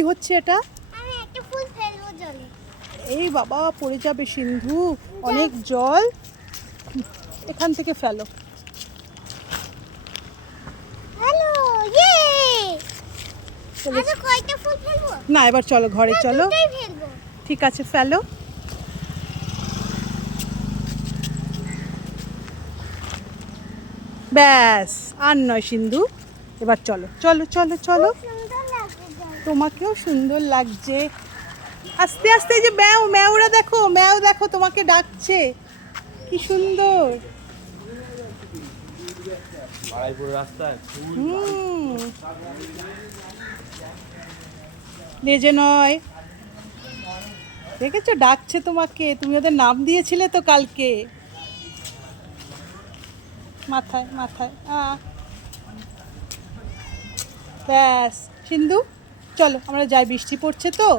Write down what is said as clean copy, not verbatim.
কি হচ্ছে এটা? আমি একটা ফুল ফেলবো জলে। এই বাবা, পড়ে যাবে সিন্ধু, অনেক জল। এখান থেকে ফেলো। হ্যালো, ইয়ে! চলো। আচ্ছা, কয়টা ফুল ফেলবো? না, এবার চলো ঘরে না, চলো। দুটোই ফেলবো। ঠিক আছে, ফেলো। ব্যাস, আর নয় সিন্ধু, এবার চলো চলো চলো চলো। খুব সুন্দর লাগছে জল। তোমাকেও সুন্দর লাগছে। আস্তে আস্তে, এই যে ম্যাও, ম্যাওরা দেখো, ম্যাও দেখো তোমাকে ডাকছে, কি সুন্দর। হুম, লেজে নয়, দেখেছো ডাকছে তোমাকে, তুমি ওদের নাম দিয়েছিলে তো কালকে। মাথায় মাথায় ব্যাস সিন্ধু, চলো আমরা যাই, বৃষ্টি পড়ছে তো।